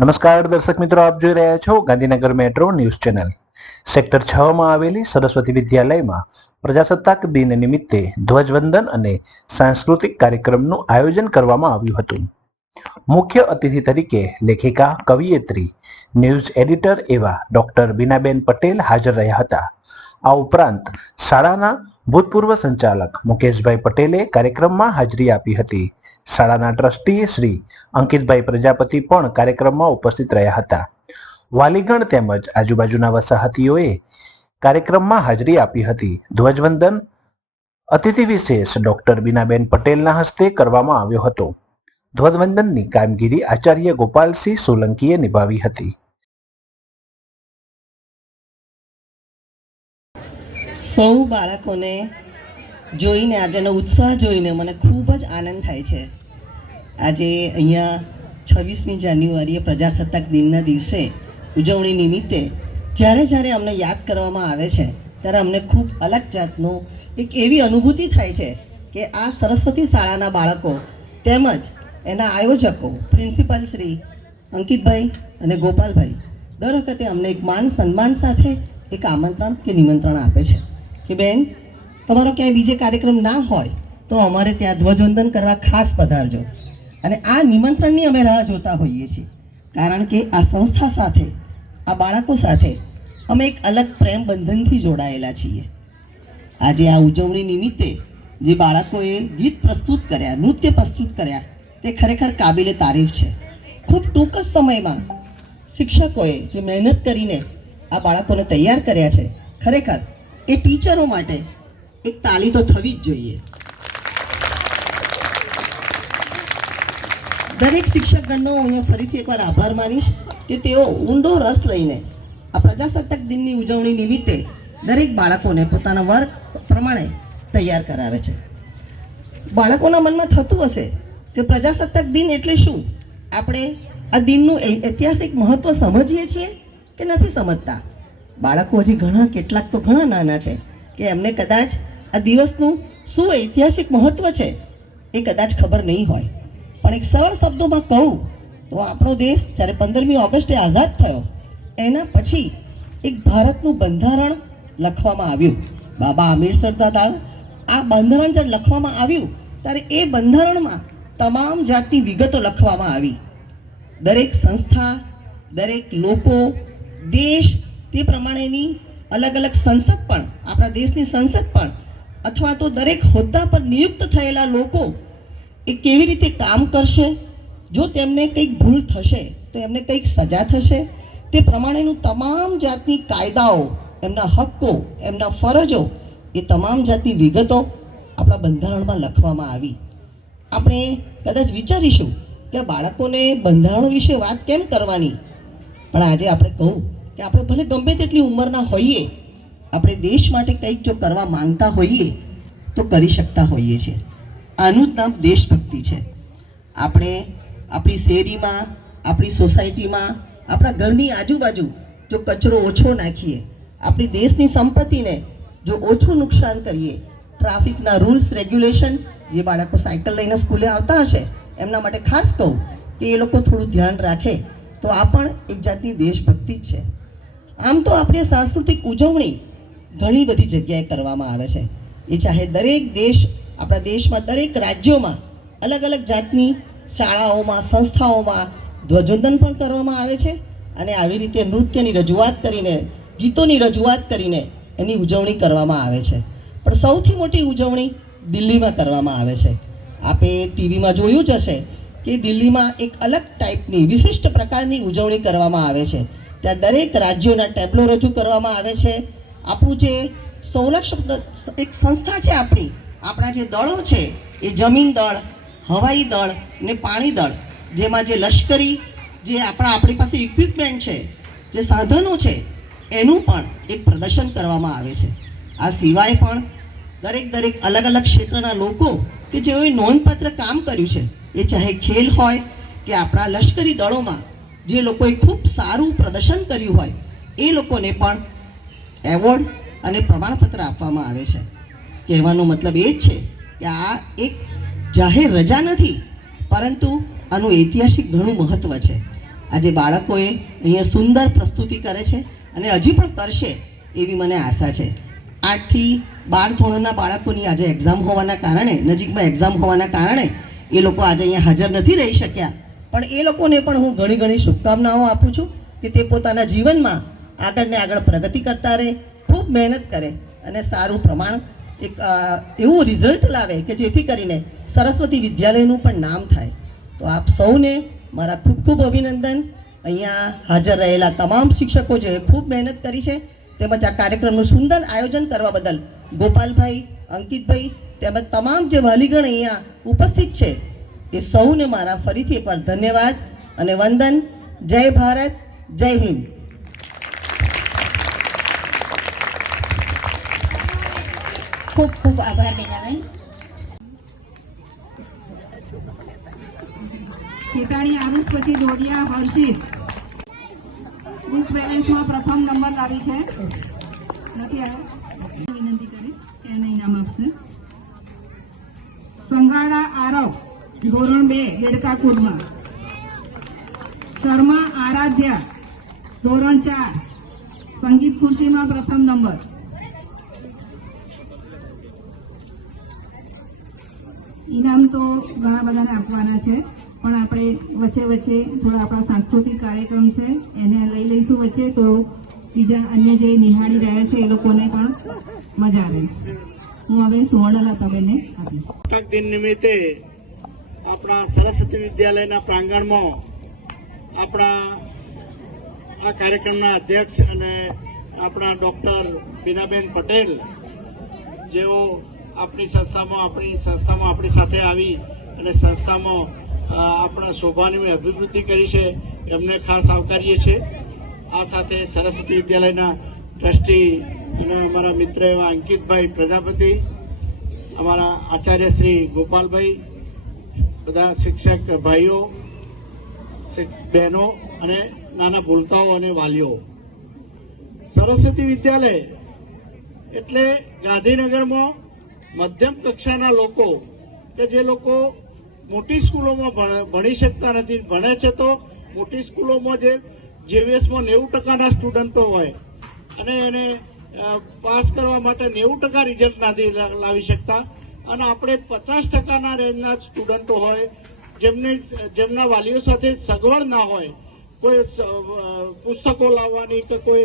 નમસ્કાર દર્શક મિત્રો, આપ જોઈ રહ્યા છો Gandhinagar metro news channel. Sector છ માં આવેલી સરસ્વતી વિદ્યાલયમાં પ્રજાસત્તાક દિન નિમિત્તે ધ્વજવંદન અને સાંસ્કૃતિક કાર્યક્રમનું આયોજન કરવામાં આવ્યું હતું. મુખ્ય અતિથિ તરીકે લેખિકા, કવિયત્રી, ન્યૂઝ એડિટર એવા ડોક્ટર બીનાબેન પટેલ હાજર રહ્યા હતા. આ ઉપરાંત શાળાના ભૂતપૂર્વ સંચાલક મુકેશભાઈ પટેલે કાર્યક્રમમાં હાજરી આપી હતી. શાળાના ટ્રસ્ટી શ્રી અંકિતભાઈ પ્રજાપતિ પણ કાર્યક્રમમાં ઉપસ્થિત રહ્યા હતા. વાલીગણ તેમજ આજુબાજુના વસાહતીઓએ કાર્યક્રમમાં હાજરી આપી હતી. ધ્વજવંદન અતિથિ વિશેષ ડોક્ટર બીનાબેન પટેલના હસ્તે કરવામાં આવ્યો હતો. ધ્વજવંદનની કામગીરી આચાર્ય ગોપાલસિંહ સોલંકીએ નિભાવી હતી. સૌ બાળકોને જોઈને, આજનો ઉત્સાહ જોઈને મને ખૂબ જ આનંદ થાય છે. આજે અહીંયા છવ્વીસમી જાન્યુઆરીએ પ્રજાસત્તાક દિનના દિવસે ઉજવણી નિમિત્તે જ્યારે જ્યારે અમને યાદ કરવામાં આવે છે, ત્યારે અમને ખૂબ અલગ જાતનું એક એવી અનુભૂતિ થાય છે કે આ સરસ્વતી શાળાના બાળકો તેમજ એના આયોજકો પ્રિન્સિપાલ શ્રી અંકિતભાઈ અને ગોપાલભાઈ, દર વખતે અમને એક માન સન્માન સાથે એક આમંત્રણ કે નિમંત્રણ આપે છે. કે બેન, તમારો ક્યાંય બીજે કાર્યક્રમ ના હોય, તો અમારે ત્યાં ધ્વજવંદન કરવા ખાસ પધારજો. અને આ નિમંત્રણની અમે રાહ જોતા હોઈએ છીએ. કારણ કે આ સંસ્થા સાથે, આ બાળકો સાથે, અમે એક અલગ પ્રેમ બંધનથી જોડાયેલા છીએ. આજે આ ઉજવણી નિમિત્તે જે બાળકોએ ગીત પ્રસ્તુત કર્યા, નૃત્ય પ્રસ્તુત કર્યા, તે ખરેખર કાબિલે તારીફ છે. ખૂબ ટૂંક જ સમયમાં શિક્ષકોએ જે મહેનત કરીને આ બાળકોને તૈયાર કર્યા છે, ખરેખર એ ટીચરો માટે એક તાલી તો થવી જ જોઈએ. દરેક શિક્ષકગણનો હું ફરીથી એકવાર આભાર માનીશ કે તેઓ ઊંડો રસ લઈને આ પ્રજાસત્તાક દિનની ઉજવણી નિમિત્તે દરેક બાળકોને પોતાના વર્ગ પ્રમાણે તૈયાર કરાવે છે. બાળકોના મનમાં થતું હશે કે પ્રજાસત્તાક દિન એટલે શું? આપણે આ દિનનું ઐતિહાસિક મહત્ત્વ સમજીએ છીએ કે નથી સમજતા? બાળકો હજી ઘણા, કેટલાક તો ઘણા નાના છે, કે એમને કદાચ આ દિવસનું શું ઐતિહાસિક મહત્વ છે એ કદાચ ખબર નહીં હોય. પણ એક સરળ શબ્દોમાં કહું તો આપણો દેશ જ્યારે પંદરમી ઓગસ્ટે આઝાદ થયો, એના પછી એક ભારતનું બંધારણ લખવામાં આવ્યું. બાબા આમીર સરદાર આ બંધારણ જ્યારે લખવામાં આવ્યું, ત્યારે એ બંધારણમાં તમામ જાતની વિગતો લખવામાં આવી. દરેક સંસ્થા, દરેક લોકો, દેશ તે પ્રમાણેની અલગ અલગ સંસદ પણ, આપણા દેશની સંસદ પણ, અથવા તો દરેક હોદ્દા પર નિયુક્ત થયેલા લોકો એ કેવી રીતે કામ કરશે? જો તેમને કંઈક ભૂલ થશે, તો એમને કંઈક સજા થશે, તે પ્રમાણેનું તમામ જાતની કાયદાઓ, એમના હક્કો, એમના ફરજો એ તમામ જાતની વિગતો આપણા બંધારણમાં લખવામાં આવી. આપણે કદાચ વિચારીશું કે બાળકોને બંધારણ વિશે વાત કેમ કરવાની? પણ આજે આપણે કહું કે આપણે ભલે ગમે તેટલી ઉંમરના હોઈએ, આપણે દેશ માટે કંઈક જો કરવા માંગતા હોઈએ, તો કરી શકતા હોઈએ છીએ. આનું જ નામ દેશભક્તિ છે. આપણે આપણી શેરીમાં, આપણી સોસાયટીમાં, આપણા ઘરની આજુબાજુ જો કચરો ઓછો નાખીએ, આપણી દેશની સંપત્તિને જો ઓછું નુકસાન કરીએ, ટ્રાફિકના રૂલ્સ, રેગ્યુલેશન, જે બાળકો સાયકલ લઈને સ્કૂલે આવતા હશે, એમના માટે ખાસ કહું કે એ લોકો થોડું ધ્યાન રાખે, તો આ પણ એક જાતની દેશભક્તિ જ છે. આમ તો આપણે સાંસ્કૃતિક ઉજવણી ઘણી બધી જગ્યાએ કરવામાં આવે છે. એ ચાહે દરેક દેશ, આપણા દેશમાં દરેક રાજ્યોમાં અલગ અલગ જાતની શાળાઓમાં, સંસ્થાઓમાં ધ્વજવંદન પણ કરવામાં આવે છે અને આવી રીતે નૃત્યની રજૂઆત કરીને, ગીતોની રજૂઆત કરીને એની ઉજવણી કરવામાં આવે છે. પણ સૌથી મોટી ઉજવણી દિલ્હીમાં કરવામાં આવે છે. આપે ટીવીમાં જોયું જ હશે કે દિલ્હીમાં એક અલગ ટાઈપની વિશિષ્ટ પ્રકારની ઉજવણી કરવામાં આવે છે. ત્યાં દરેક રાજ્યોના ટેબ્લો રજૂ કરવામાં આવે છે. આપણું જે સંરક્ષક એક સંસ્થા છે આપણી, આપણા જે દળો છે, એ જમીન દળ, હવાઈ દળ ને પાણી દળ, જેમાં જે લશ્કરી, જે આપણા, આપણી પાસે ઇક્વિપમેન્ટ છે, જે સાધનો છે, એનું પણ એક પ્રદર્શન કરવામાં આવે છે. આ સિવાય પણ દરેક દરેક અલગ અલગ ક્ષેત્રના લોકો કે જેઓએ નોંધપાત્ર કામ કર્યું છે, એ ચાહે ખેલ હોય કે આપણા લશ્કરી દળોમાં જે લોકોએ ખૂબ સારું પ્રદર્શન કર્યું હોય, એ લોકોને પણ એવોર્ડ અને પ્રમાણપત્ર આપવામાં આવે છે. કહેવાનો મતલબ એ જ છે કે આ એક જાહેર રજા નથી, પરંતુ આનું ઐતિહાસિક ઘણું મહત્ત્વ છે. આજે બાળકોએ અહીંયા સુંદર પ્રસ્તુતિ કરે છે અને હજી પણ કરશે એવી મને આશા છે. આઠથી બાર ધોરણના બાળકોની આજે એક્ઝામ હોવાના કારણે, નજીકમાં એક્ઝામ હોવાના કારણે એ લોકો આજે અહીંયા હાજર નથી રહી શક્યા. પણ એ લોકોને પણ હું ઘણી ઘણી શુભકામનાઓ આપું છું કે તે પોતાના જીવનમાં આગળ ને આગળ પ્રગતિ કરતા રહે, ખૂબ મહેનત કરે અને સારું પ્રમાણ એક એવું રિઝલ્ટ લાવે કે જેથી કરીને સરસ્વતી વિદ્યાલયનું પણ નામ થાય. તો આપ સૌને મારા ખૂબ ખૂબ અભિનંદન. અહીંયા હાજર રહેલા તમામ શિક્ષકો જે ખૂબ મહેનત કરી છે, તેમજ આ કાર્યક્રમનું સુંદર આયોજન કરવા બદલ ગોપાલભાઈ, અંકિતભાઈ તેમજ તમામ જે વાલીગણ અહીંયા ઉપસ્થિત છે એ સૌને મારા ફરીથી પણ ધન્યવાદ અને વંદન. જય ભારત જય હિન્દ. ખૂબ ખૂબ આભાર બેનાબેન ખેતાણી આરુષ પછી દોડિયા હર્ષિત બુક બેલેન્સમાં પ્રથમ નંબર લાવી છે. નથી આવ્યો? વિનંતી કરીશ એને ઇનામ આપશે. સંગાડા આરવ. ધોરણ બે દેડકા કુદમાં શર્મા આરાધ્યા, ધોરણ ચાર, સંગીત ખુરશીમાં પ્રથમ નંબર. ઇનામ તો ઘણા બધાને આપવાના છે, પણ આપણે વચ્ચે વચ્ચે થોડા આપણા સાંસ્કૃતિક કાર્યક્રમ છે, એને લઈ લઈશું વચ્ચે, તો બીજા અન્ય જે નિહાળી રહ્યા છે, એ લોકોને પણ મજા આવે. હું હવે સુવર્ણલતા બેને આપીશ. દિન નિમિત્તે આપણા સરસ્વતી વિદ્યાલયના પ્રાંગણમાં આપણા આ કાર્યક્રમના અધ્યક્ષ અને આપણા ડૉક્ટર બીનાબેન પટેલ જેઓ આપણી સંસ્થામાં આપણી સંસ્થામાં આપણી સાથે આવી અને સંસ્થામાં આપણા શોભાની અભિવૃદ્ધિ કરી છે, એમને ખાસ આવકારીએ છીએ. આ સાથે સરસ્વતી વિદ્યાલયના ટ્રસ્ટી અને અમારા મિત્ર એવા અંકિતભાઈ પ્રજાપતિ, અમારા આચાર્ય શ્રી ગોપાલભાઈ બધા શિક્ષક ભાઈઓ બહેનો અને નાના ભૂલકાઓ અને વાલીઓ. સરસ્વતી વિદ્યાલય એટલે ગાંધીનગરમાં મધ્યમ કક્ષાના લોકો કે જે લોકો મોટી સ્કૂલોમાં ભણ- ભણી શકતા નથી, ભણે છે તો મોટી સ્કૂલોમાં જે જીવીએસમાં નેવું ટકાના સ્ટુડન્ટો હોય અને એને પાસ કરવા માટે નેવું ટકા રિઝલ્ટ નથી લાવી શકતા. અને આપણે પચાસ ટકાના રેન્જના સ્ટુડન્ટો હોય, જેમને, જેમના વાલીઓ સાથે સગવડ ના હોય, કોઈ પુસ્તકો લાવવાની કે કોઈ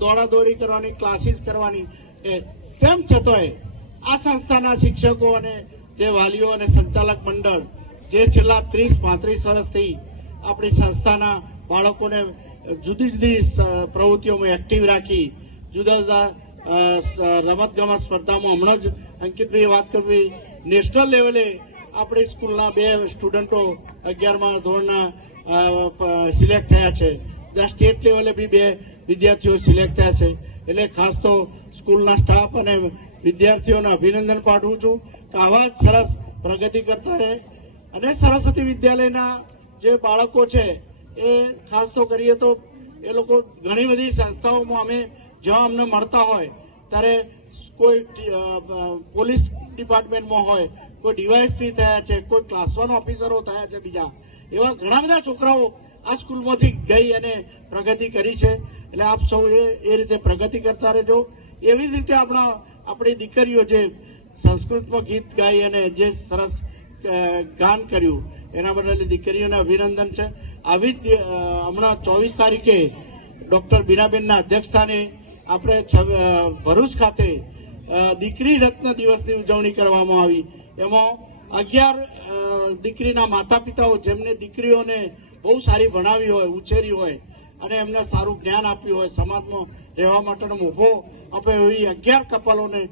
દોડાદોડી કરવાની ક્લાસીસ કરવાની તેમ છતાંય આ સંસ્થાના શિક્ષકો અને જે વાલીઓ અને સંચાલક મંડળ, જે છેલ્લા ત્રીસ, પાંત્રીસ વર્ષથી આપણી સંસ્થાના બાળકોને જુદી જુદી પ્રવૃત્તિઓમાં એક્ટિવ રાખી, જુદા જુદા રમત ગમત સ્પર્ધામાં હમણાં જ અંકિતભાઈ વાત કરવી. નેશનલ લેવલે આપણી સ્કૂલના બે સ્ટુડન્ટો અગિયારમાં ધોરણના સિલેક્ટ થયા છે. જ્યાં સ્ટેટ લેવલે બી બે વિદ્યાર્થીઓ સિલેક્ટ થયા છે. એટલે ખાસ તો સ્કૂલના સ્ટાફ અને વિદ્યાર્થીઓને અભિનંદન પાઠવું છું કે આવા જ સરસ પ્રગતિ કરતા રહે. અને સરસ્વતી વિદ્યાલયના જે બાળકો છે, એ ખાસ તો કરીએ તો એ લોકો ઘણી બધી સંસ્થાઓમાં અમે જ્યાં અમને મળતા હોય, ત્યારે કોઈ પોલીસ ડિપાર્ટમેન્ટમાં હોય, કોઈ ડીવાયએસપી થયા છે, કોઈ ક્લાસ વન ઓફિસરો થયા છે બીજા, એવા ઘણા બધા છોકરાઓ આ સ્કૂલમાંથી ગઈ અને પ્રગતિ કરી છે. એટલે આપ સૌ એ એ રીતે પ્રગતિ કરતા રહેજો. એવી જ રીતે આપણા, આપણી દીકરીઓ જે સંસ્કૃતમાં ગીત ગાઈ અને જે સરસ ગાન કર્યું, એના બદલે દીકરીઓને અભિનંદન છે. આવી જ હમણાં ચોવીસ તારીખે ડોક્ટર બીનાબેનના અધ્યક્ષસ્થાને આપણે ભરૂચ ખાતે દીકરી રત્ન દિવસની ઉજવણી કરવામાં આવી. એમાં અગિયાર દીકરીના માતા પિતાઓ જેમને દીકરીઓને બહુ સારી ભણાવી હોય, ઉછેરી હોય, અને એમને સારું જ્ઞાન આપ્યું હોય, સમાજમાં રહેવા માટેનો મોભો આપે એવી અગિયાર કપલોને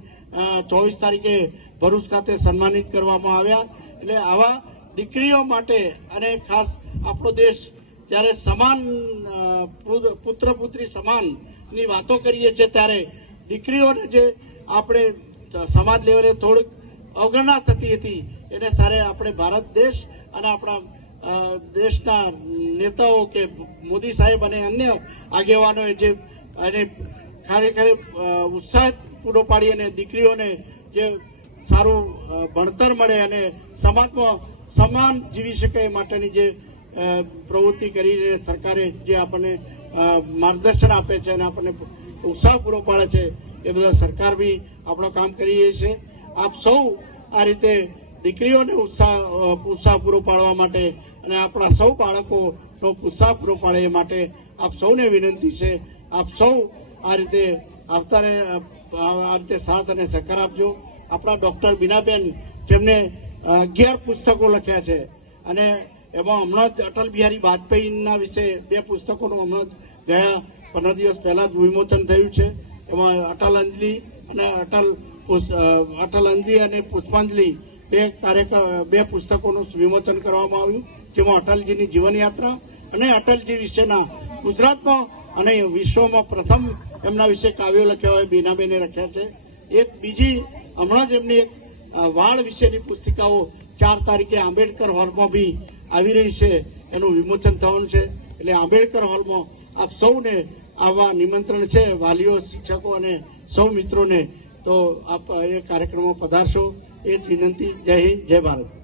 ચોવીસ તારીખે ભરૂચ ખાતે સન્માનિત કરવામાં આવ્યા. એટલે આવા દીકરીઓ માટે અને ખાસ આપણો દેશ જ્યારે સમાન પુત્ર પુત્રી સમાનની વાતો કરીએ છીએ ત્યારે દીકરીઓને જે આપણે સમાજ લેવલે થોડીક અવગણના થતી હતી, એને સારે આપણે ભારત દેશ અને આપણા દેશના નેતાઓ કે મોદી સાહેબ અને અન્ય આગેવાનોએ જે એને ખરેખર ઉત્સાહ પૂરો પાડી અને દીકરીઓને જે સારું ભણતર મળે અને સમાજમાં સમાન જીવી શકે એ માટેની જે પ્રવૃત્તિ કરી સરકારે જે આપણને માર્ગદર્શન આપે છે અને આપણને ઉત્સાહ પૂરો પાડે છે, એ બધા સરકાર બી આપણો કામ કરી રહી છે. આપ સૌ આ રીતે દીકરીઓને ઉત્સાહ ઉત્સાહ પૂરો પાડવા માટે અને આપણા સૌ બાળકોનો ઉત્સાહ પૂરો પાડે એ માટે આપ સૌને વિનંતી છે. આપ સૌ આ રીતે આવતા આ રીતે સાથ અને સહકાર આપજો. આપણા ડોક્ટર બીનાબેન જેમને અગિયાર પુસ્તકો લખ્યા છે અને એમાં હમણાં જ અટલ બિહારી વાજપેયીના વિશે બે પુસ્તકોનું હમણાં જ ગયા પંદર દિવસ પહેલા જ વિમોચન થયું છે. એમાં અટલ અંજલિ અને અટલ અટલ અંજલિ અને પુષ્પાંજલિ બે કાર્યક્રમ બે પુસ્તકોનું વિમોચન કરવામાં આવ્યું, જેમાં અટલજીની જીવનયાત્રા અને અટલજી વિશેના ગુજરાતમાં અને વિશ્વમાં પ્રથમ એમના વિશે કાવ્યો લખ્યા હોય, બીનાબેને લખ્યા છે. એક બીજી હમણાં જ એમની એક વાળ વિશેની પુસ્તિકાઓ ચાર તારીખે આંબેડકર હોલમાં બી આવી રહી છે, એનું વિમોચન થવાનું છે. એટલે આંબેડકર હોલમાં આપ સૌને આવા નિમંત્રણ છે, વાલીઓ, શિક્ષકો અને સૌ મિત્રોને. તો આપ એ કાર્યક્રમમાં પધારશો. એ જ વિનંતી. જય હિન્દ, જય ભારત.